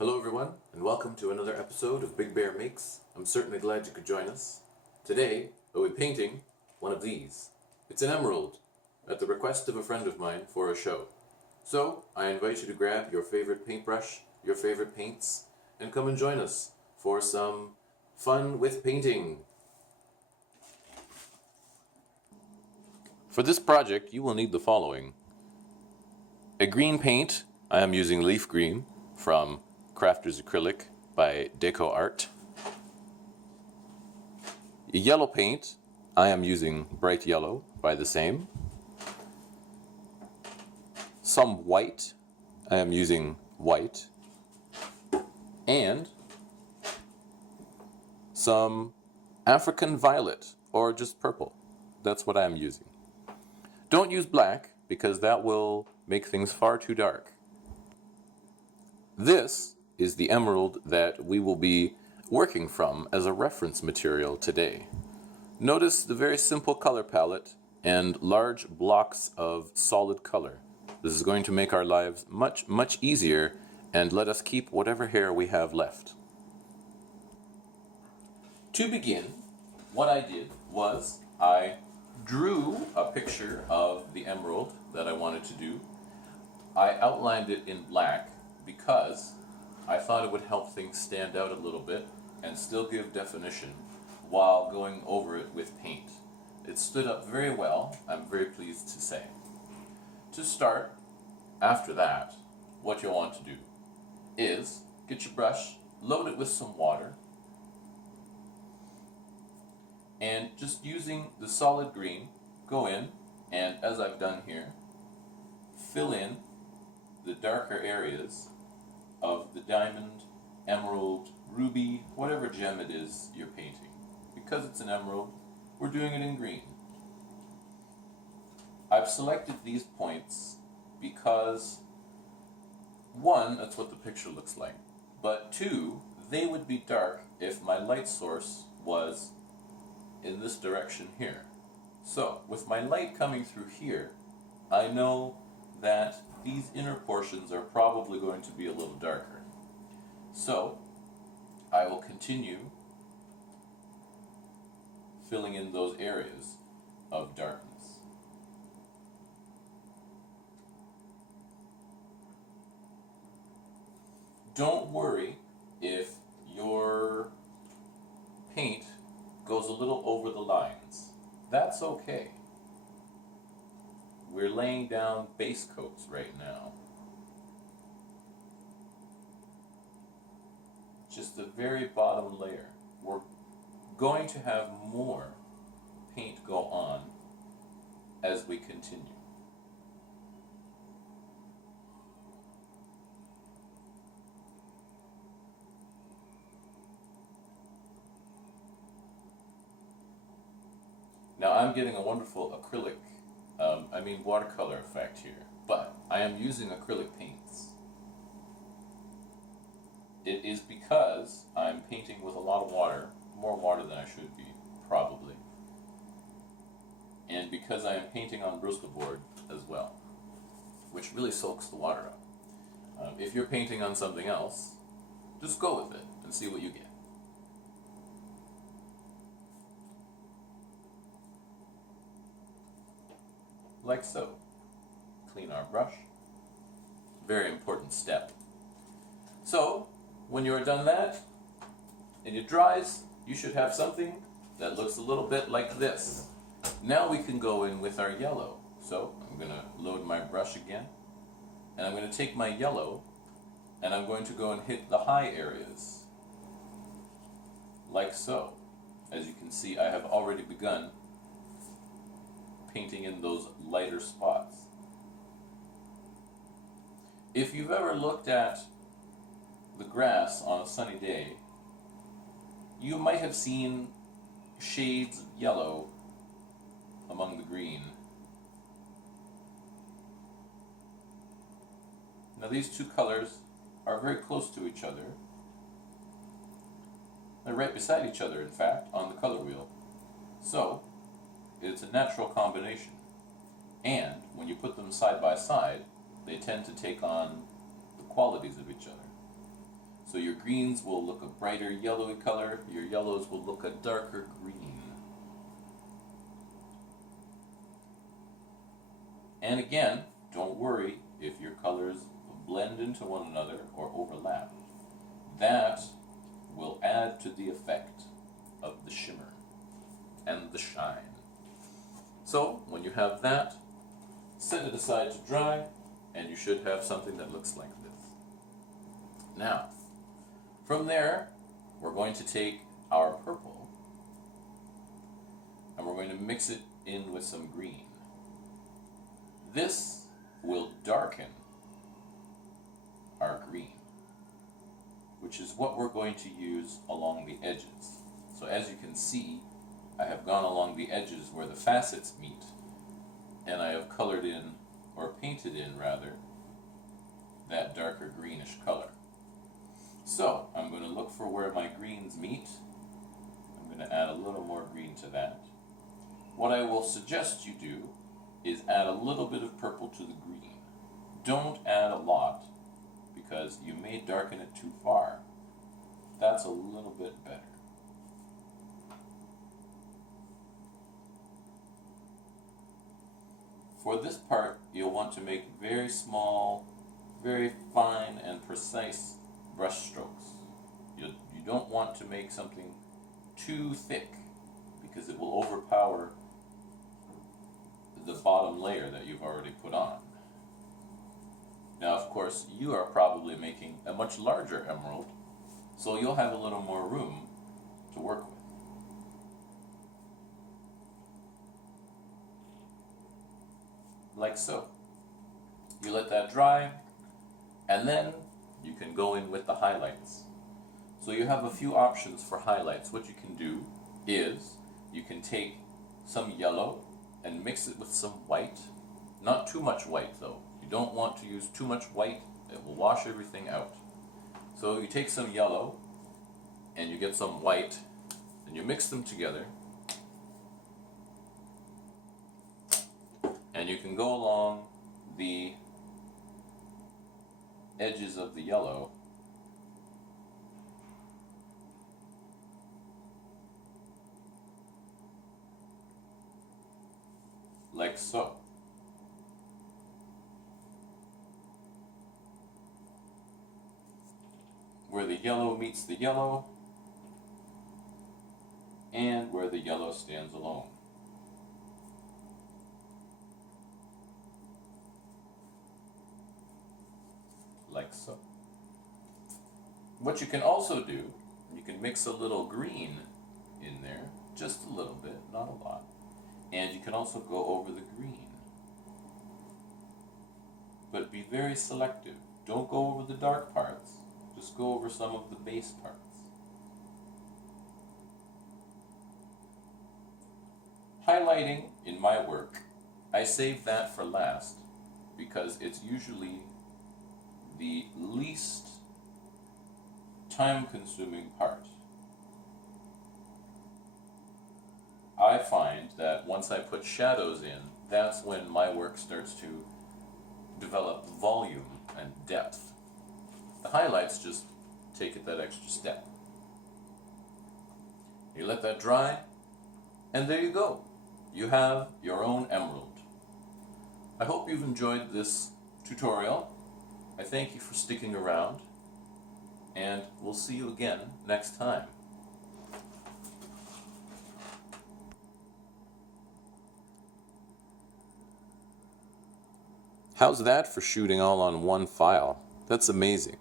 Hello everyone, and welcome to another episode of Big Bear Makes. I'm certainly glad you could join us. Today, I'll be painting one of these. It's an emerald, at the request of a friend of mine for a show. So, I invite you to grab your favorite paintbrush, your favorite paints, and come and join us for some fun with painting. For this project, you will need the following. A green paint, I am using leaf green from Crafter's Acrylic by Deco Art. A yellow paint, I am using Bright Yellow by the same. Some white, I am using white. And some African violet, or just purple. That's what I am using. Don't use black, because that will make things far too dark. This is the emerald that we will be working from as a reference material today. Notice the very simple color palette and large blocks of solid color. This is going to make our lives much easier and let us keep whatever hair we have left. To begin, what I did was I drew a picture of the emerald that I wanted to do. I outlined it in black because I thought it would help things stand out a little bit and still give definition while going over it with paint. It stood up very well, I'm very pleased to say. To start, after that, what you'll want to do is get your brush, load it with some water, and just using the solid green, go in and, as I've done here, fill in the darker areas of the diamond, emerald, ruby, whatever gem it is you're painting. Because it's an emerald, we're doing it in green. I've selected these points because, one, that's what the picture looks like, but two, they would be dark if my light source was in this direction here. So, with my light coming through here, I know that these inner portions are probably going to be a little darker. So, I will continue filling in those areas of darkness. Don't worry if your paint goes a little over the lines. That's okay. We're laying down base coats right now. Just the very bottom layer. We're going to have more paint go on as we continue. Now I'm getting a wonderful acrylic, watercolor effect here, but I am using acrylic paints. It is because I'm painting with a lot of water, more water than I should be, probably. And because I am painting on Bristol board as well, which really soaks the water up. If you're painting on something else, just go with it and see what you get. Like so. Clean our brush. Very important step. So, when you're done that, and it dries, you should have something that looks a little bit like this. Now we can go in with our yellow. So, I'm going to load my brush again, and I'm going to take my yellow, and I'm going to go and hit the high areas. Like so. As you can see, I have already begun painting in those lighter spots. If you've ever looked at the grass on a sunny day, you might have seen shades of yellow among the green. Now these two colors are very close to each other. They're right beside each other, in fact, on the color wheel. So, it's a natural combination. And when you put them side by side, they tend to take on the qualities of each other. So your greens will look a brighter yellowy color, your yellows will look a darker green. And again, don't worry if your colors blend into one another or overlap. That will add to the effect of the shimmer and the shine. So when you have that, set it aside to dry, and you should have something that looks like this. Now, from there, we're going to take our purple and we're going to mix it in with some green. This will darken our green, which is what we're going to use along the edges. So as you can see, I have gone along the edges where the facets meet, and I have colored in, or painted in rather, that darker greenish color. So I'm going to look for where my greens meet. I'm going to add a little more green to that. What I will suggest you do is add a little bit of purple to the green. Don't add a lot, because you may darken it too far. That's a little bit better. For this part, you'll want to make very small, very fine and precise brush strokes. You don't want to make something too thick, because it will overpower the bottom layer that you've already put on. Now, of course, you are probably making a much larger emerald, so you'll have a little more room to work with. Like so. You let that dry, and then you can go in with the highlights. So you have a few options for highlights. What you can do is you can take some yellow and mix it with some white. Not too much white though. You don't want to use too much white, it will wash everything out. So you take some yellow and you get some white and you mix them together, and you can go along the edges of the yellow like so. Where the yellow meets the yellow, and where the yellow stands alone. Like so. What you can also do, you can mix a little green in there, just a little bit, not a lot, and you can also go over the green. But be very selective. Don't go over the dark parts, just go over some of the base parts. Highlighting in my work, I save that for last because it's usually the least time-consuming part. I find that once I put shadows in, that's when my work starts to develop volume and depth. The highlights just take it that extra step. You let that dry, and there you go. You have your own emerald. I hope you've enjoyed this tutorial. I thank you for sticking around, and we'll see you again next time. How's that for shooting all on one file? That's amazing.